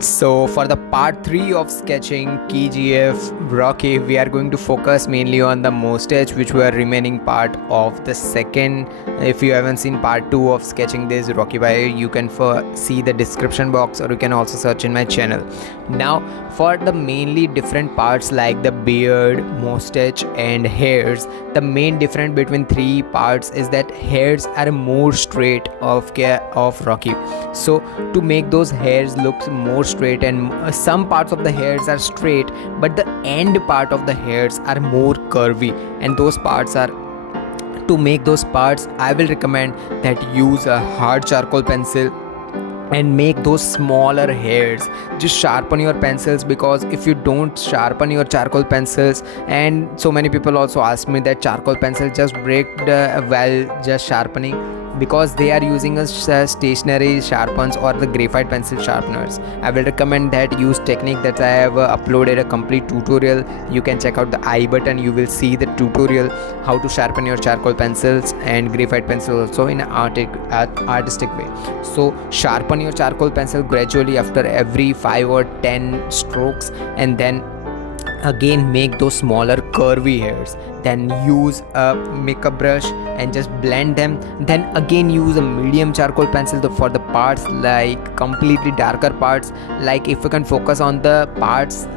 So for the part 3 of sketching KGF Rocky, we are going to focus mainly on the mustache, which were remaining part of the second. If you haven't seen part 2 of sketching this Rocky Bhai, you can see the description box, or you can also search in my channel. Now for the mainly different parts like the beard, mustache and hairs, the main difference between three parts is that hairs are more straight of Rocky. So to make those hairs look more straight, and some parts of the hairs are straight, but the end part of the hairs are more curvy, and those parts are, to make those parts I will recommend that use a hard charcoal pencil and make those smaller hairs. Just sharpen your pencils, because if you don't sharpen your charcoal pencils, and so many people also ask me that charcoal pencil just break while just sharpening, because they are using a stationary sharpens or the graphite pencil sharpeners. I will recommend that use technique that I have uploaded a complete tutorial. You can check out the I button, you will see the tutorial how to sharpen your charcoal pencils and graphite pencil also in an artistic way. So sharpen your charcoal pencil gradually after every 5 or 10 strokes, and then again make those smaller curvy hairs. Then use a makeup brush and just blend them. Then again use a medium charcoal pencil for the parts like completely darker parts. Like if you can focus on the parts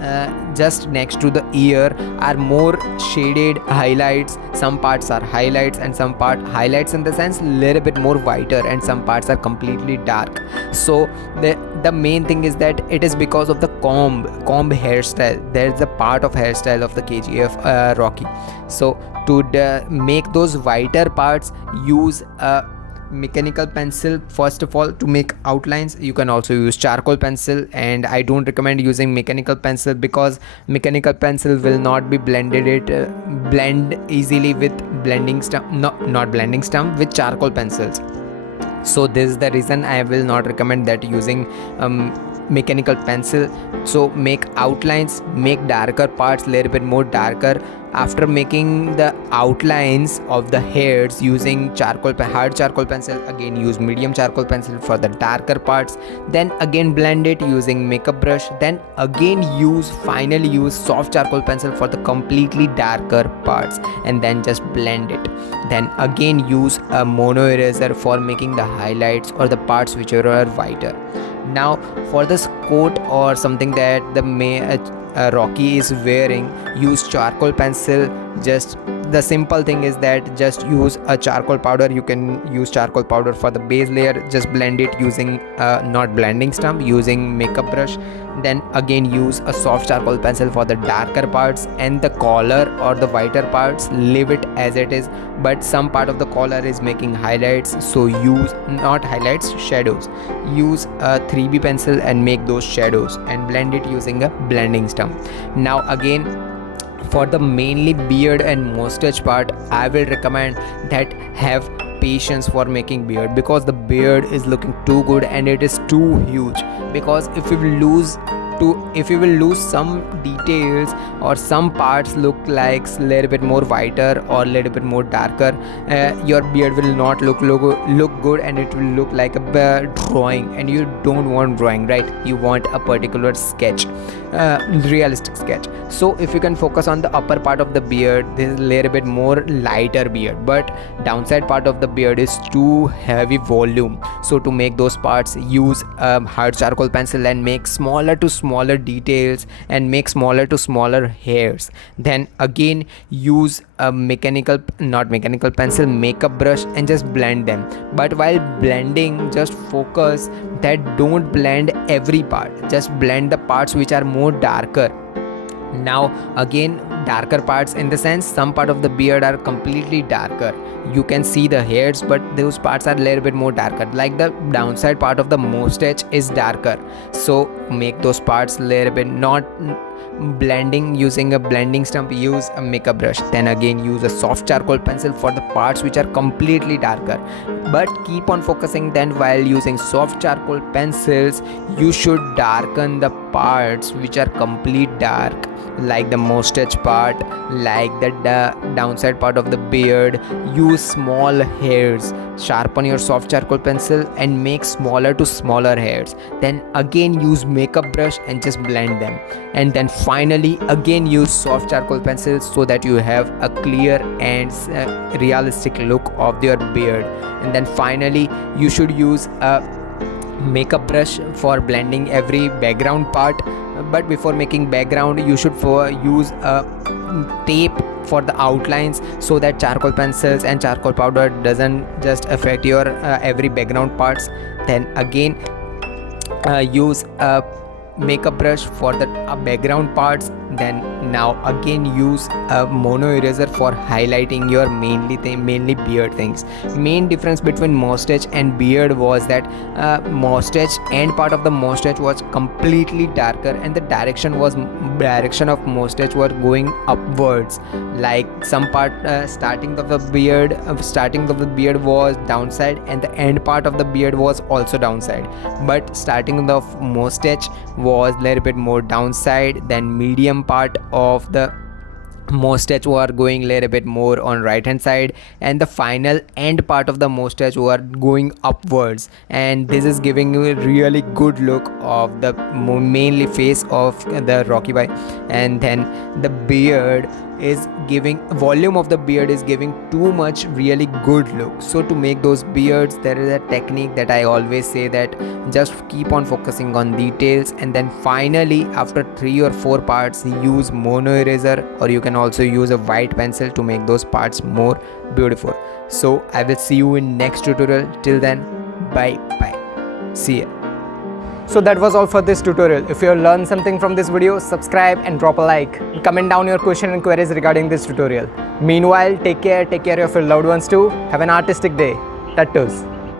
just next to the ear are more shaded highlights. Some parts are highlights, and some part highlights in the sense little bit more whiter, and some parts are completely dark. So the main thing is that it is because of the comb hairstyle. There is a part of hairstyle of the KGF Rocky. So to make those whiter parts, use a mechanical pencil first of all to make outlines. You can also use charcoal pencil, and I don't recommend using mechanical pencil because mechanical pencil will not be blend easily with blending stump, not blending stump with charcoal pencils. So this is the reason I will not recommend that using mechanical pencil. So make outlines, make darker parts little bit more darker. After making the outlines of the hairs using hard charcoal pencil, again use medium charcoal pencil for the darker parts. Then again blend it using makeup brush. Then again finally use soft charcoal pencil for the completely darker parts, and then just blend it. Then again use a mono eraser for making the highlights or the parts which are whiter. Now for this coat or something that the Rocky is wearing, use charcoal pencil. Just the simple thing is that just use a charcoal powder. You can use charcoal powder for the base layer. Just blend it using not blending stump, using makeup brush. Then again use a soft charcoal pencil for the darker parts, and the collar or the whiter parts leave it as it is, but some part of the collar is making highlights, so use not highlights, shadows. Use a 3B pencil and make those shadows and blend it using a blending stump. Now again for the mainly beard and mustache part, I will recommend that have patience for making beard, because the beard is looking too good and it is too huge. Because if you will lose some details or some parts look like a little bit more whiter or a little bit more darker, your beard will not look good, and it will look like a drawing, and you don't want drawing, right? You want a particular sketch, realistic sketch. So if you can focus on the upper part of the beard, this is a little bit more lighter beard, but downside part of the beard is too heavy volume. So to make those parts, use hard charcoal pencil and make smaller to smaller details and make smaller to smaller hairs. Then again use a not mechanical pencil, makeup brush, and just blend them. But while blending, just focus that don't blend every part, just blend the parts which are more darker. Now again darker parts in the sense some part of the beard are completely darker. You can see the hairs, but those parts are a little bit more darker. Like the downside part of the mustache is darker, so make those parts a little bit not blending using a blending stump. Use a makeup brush. Then again use a soft charcoal pencil for the parts which are completely darker, but keep on focusing. Then while using soft charcoal pencils, you should darken the parts which are complete dark, like the mustache part, like the downside part of the beard. Use small hairs. Sharpen your soft charcoal pencil and make smaller to smaller hairs. Then again use makeup brush and just blend them. And then finally again use soft charcoal pencil so that you have a clear and realistic look of your beard. And then finally you should use a makeup brush for blending every background part. But before making background, you should use a tape for the outlines, so that charcoal pencils and charcoal powder doesn't just affect your every background parts. Then again use a makeup brush for the background parts. Then now again use a mono eraser for highlighting your mainly beard things. Main difference between mustache and beard was that mustache end part of the mustache was completely darker, and the direction of mustache were going upwards. Like some part starting of the beard was downside, and the end part of the beard was also downside. But starting of mustache was little bit more downside, then medium part of the mustache were going little bit more on right hand side, and the final end part of the mustache were going upwards. And this is giving you a really good look of the mainly face of the Rocky Bhai. And then the beard is giving volume of the beard is giving too much really good look. So to make those beards, there is a technique that I always say, that just keep on focusing on details, and then finally after 3 or 4 parts use mono eraser, or you can also use a white pencil to make those parts more beautiful. So I will see you in next tutorial. Till then, bye bye, see ya. So that was all for this tutorial. If you have learned something from this video, subscribe and drop a like. Comment down your question and queries regarding this tutorial. Meanwhile, take care of your loved ones too. Have an artistic day. Tattoos.